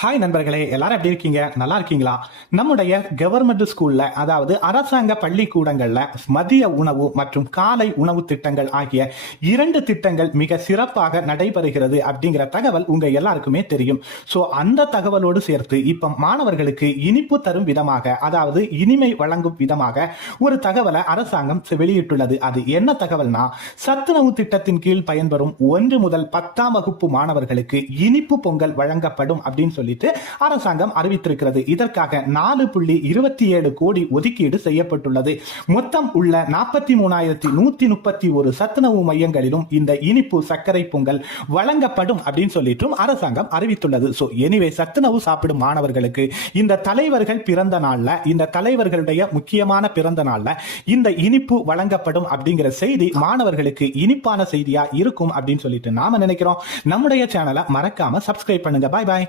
Hi நண்பர்களே, எல்லாரும் எப்படி இருக்கீங்க? நல்லா இருக்கீங்களா? நம்முடைய கவர்மெண்ட் ஸ்கூல்ல, அதாவது அரசாங்க பள்ளிக்கூடங்கள்ல மதிய உணவு மற்றும் காலை உணவு திட்டங்கள் ஆகிய 2 திட்டங்கள் மிக சிறப்பாக நடைபெறுகிறது அப்படிங்கிற தகவல் உங்க எல்லாருக்குமே தெரியும். சோ அந்த தகவலோடு சேர்த்து இப்ப மாணவர்களுக்கு இனிப்பு தரும் விதமாக, அதாவது இனிமை வழங்கும் விதமாக ஒரு தகவலை அரசாங்கம் வெளியிட்டுள்ளது. அது என்ன தகவல்னா, சத்துணவு திட்டத்தின் கீழ் பயன்பெறும் 1 முதல் 10ஆம் வகுப்பு மாணவர்களுக்கு இனிப்பு பொங்கல் வழங்கப்படும் அப்படின்னு சொல்லிட்டு அரசாங்கம் அறிவித்திருக்கிறது. இதற்காக 4.27 கோடி ஒதுக்கீடு செய்யப்பட்டுள்ளது. மொத்தம் உள்ள 43,131 சத்துணவு மையங்களிலும் இந்த இனிப்பு சர்க்கரை பொங்கல் வழங்கப்படும் அப்படின்னு சொல்லிட்டு அரசாங்கம் அறிவித்துள்ளது. சோ எனிவே, சத்துணவு சாப்பிடும் மாணவர்களுக்கு இந்த தலைவர்கள் பிறந்த நாள்ல, இந்த தலைவர்களுடைய முக்கியமான பிறந்த நாள்ல இந்த இனிப்பு வழங்கப்படும் அப்படிங்கிற செய்தி மாணவர்களுக்கு இனிப்பான செய்தியா இருக்கும் அப்படின்னு சொல்லிட்டு நாம நினைக்கிறோம். நம்முடைய சேனலை மறக்காம சப்ஸ்கிரைப் பண்ணுங்க. பாய் பாய்.